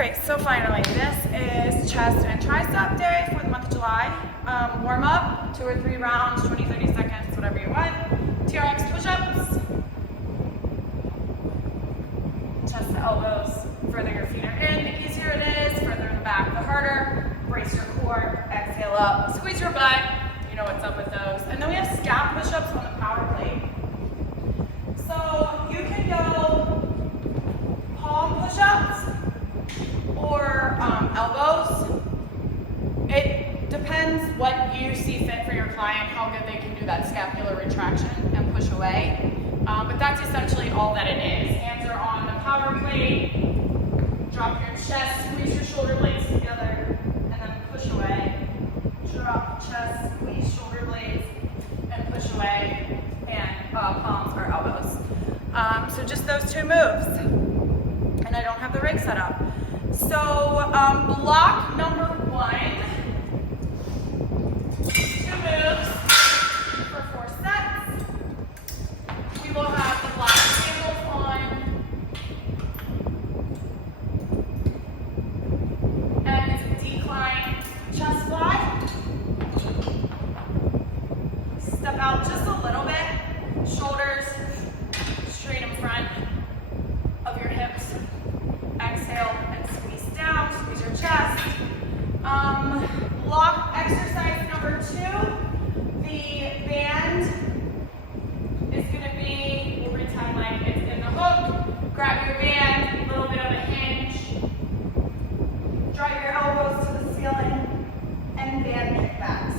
Alright, so finally, this is chest and tricep day for the month of July. Warm up, 2 or 3 rounds, 20, 30 seconds, whatever you want. TRX push-ups. Chest to elbows, further your feet are in, the easier it is, further in the back, the harder. Brace your core, exhale up, squeeze your butt, you know what's up with those. And then we have scap push-ups on the power plate. So you can go palm push-ups or elbows. It depends what you see fit for your client, how good they can do that scapular retraction and push away. But that's essentially all that it is. Hands are on the power plate, drop your chest, squeeze your shoulder blades together, and then push away. Drop chest, squeeze shoulder blades, and push away, and palms or elbows. So just those 2 moves. And I don't have the rig set up. So block number 1, 2 moves for 4 sets. We will have the block handles on, and it's a decline chest fly. Step out just a little bit, shoulders straight in front of your hips. Exhale and squeeze down, squeeze your chest. Block exercise number 2. The band is going to be, we'll pretend like it's in the hook. Grab your band, a little bit of a hinge. Drive your elbows to the ceiling and band kickbacks.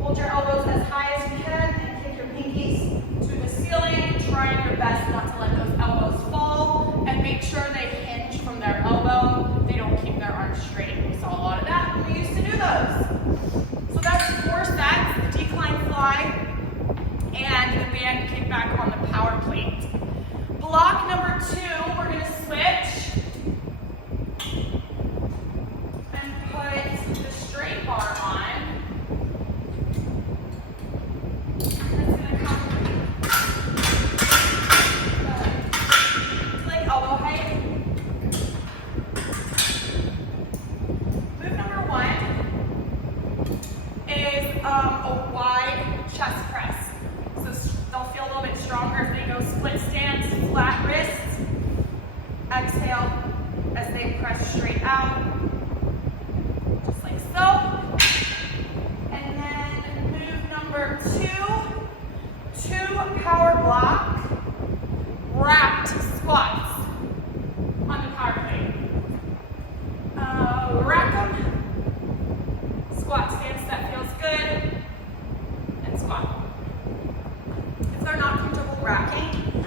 Hold your elbows as high as you can and kick your pinkies to the ceiling, trying your best not to let those elbows fall, and make sure they hinge from their elbow. They don't keep their arms straight. We saw a lot of that when we used to do those. So that's 4 sets, the decline fly, and the band kickback on the power plate. Block number 2, we're going to switch and put the straight bar on. A wide chest press. So they'll feel a little bit stronger if they go split stance, flat wrists. Exhale as they press straight out, just like so. And then move number 2 power block, wrapped squats on the power plate. Rack them, squat stance that feels good. Squat. If they're not comfortable racking,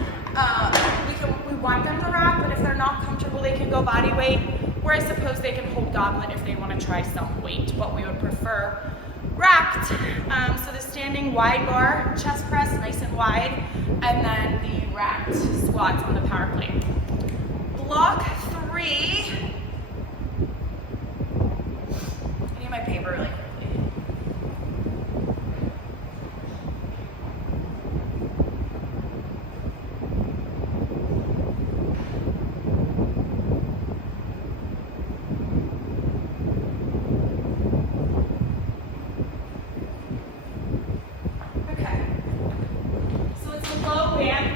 we want them to rack, but if they're not comfortable, they can go body weight, or I suppose they can hold goblet if they want to try some weight, but we would prefer racked. So the standing wide bar, chest press, nice and wide, and then the racked squats on the power plate. Block 3. I need my paper really quickly.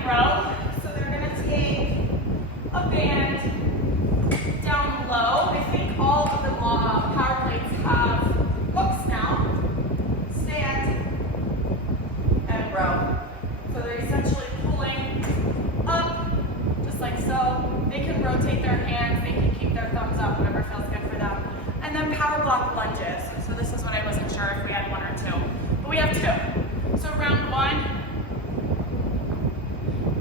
Row. So they're going to take a band down low. I think all of the power plates have hooks now. Stand and row. So they're essentially pulling up just like so. They can rotate their hands. They can keep their thumbs up, whatever feels good for them. And then power block lunges. So this is what I wasn't sure if we had 1 or 2. But we have 2. So round 1.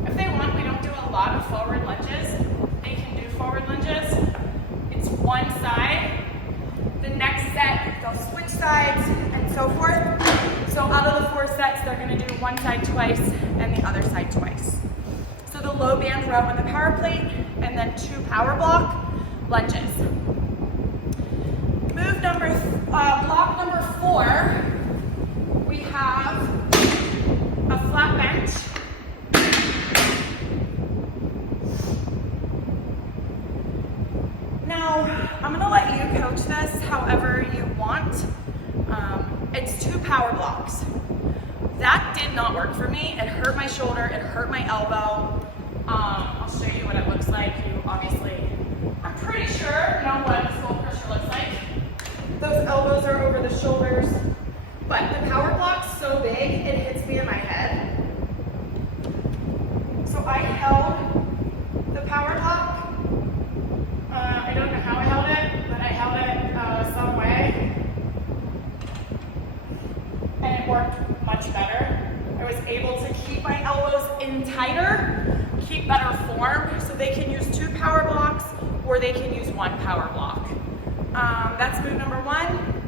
If they want, we don't do a lot of forward lunges. They can do forward lunges. It's one side. The next set, they'll switch sides and so forth. So out of the 4 sets, they're going to do one side twice and the other side twice. So the low band row on the power plate, and then 2 power block lunges. Block number 4, we have a flat bench. Now, I'm gonna let you coach this however you want. It's 2 power blocks. That did not work for me. It hurt my shoulder, it hurt my elbow. I'll show you what it looks like. You obviously, I'm pretty sure know what a skull crusher looks like. Those elbows are over the shoulders, but the power block's so big, it hits me in my head. So I held the power block. I don't know how I held it, but I held it some way. And it worked much better. I was able to keep my elbows in tighter, keep better form, so they can use 2 power blocks or they can use 1 power block. That's move number 1.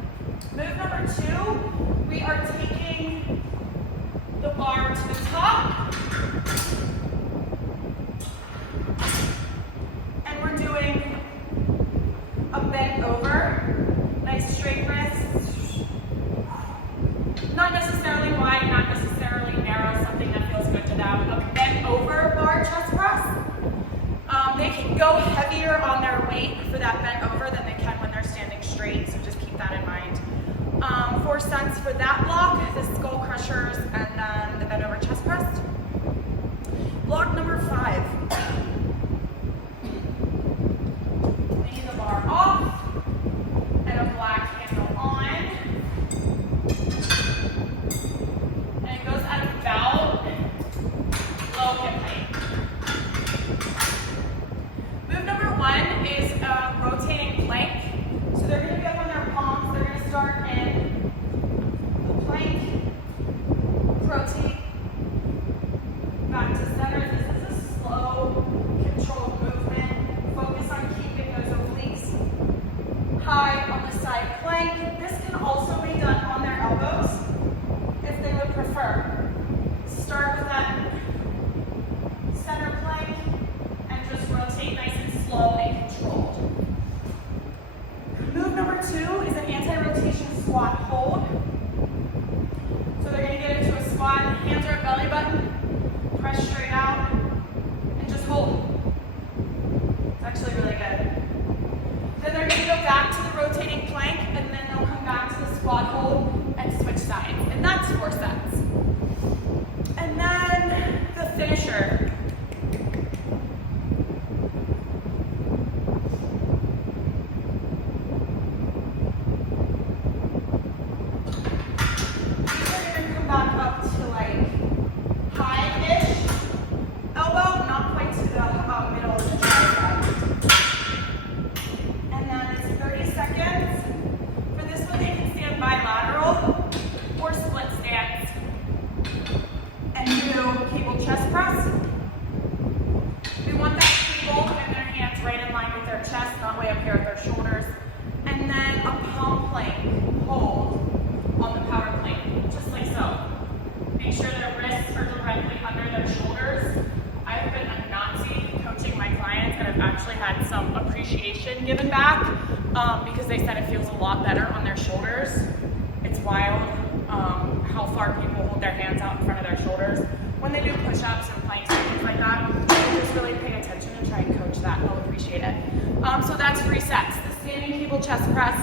Move number 2, we are taking the bar to the top. And we're doing a bent over, nice straight wrist. Not necessarily wide, not necessarily narrow, something that feels good to them. A bent over bar chest press. They can go heavier on their weight for that bent over than they can when they're standing straight, so just keep that in mind. 4 sets for that block, the skull crushers, and then the bent over chest press. Block number 5. Lean the bar off, and a black handle on. And it goes at about low hip height. Move number 1 is a rotating plank. So they're going to be up on their palms. They're going to start in the plank, rotate back to center. This is a slow, controlled movement. Focus on keeping those obliques high on the side plank. This can also be done on their elbows if they would prefer. Start with that center plank and just rotate nice and slow and controlled. Move number 2 is an anti-rotation squat hold. So they're going to get into a squat, hands are at belly button, press straight out, and just hold. It's actually really good. Then they're going to go back to the rotating plank, and then they'll come back to the squat hold and switch sides. And that's 4 sets. And then the finisher. Given back because they said it feels a lot better on their shoulders. It's wild how far people hold their hands out in front of their shoulders. When they do push-ups and planks and things like that, they just really pay attention and try and coach that. They'll appreciate it. So that's 3 sets. The standing cable chest press,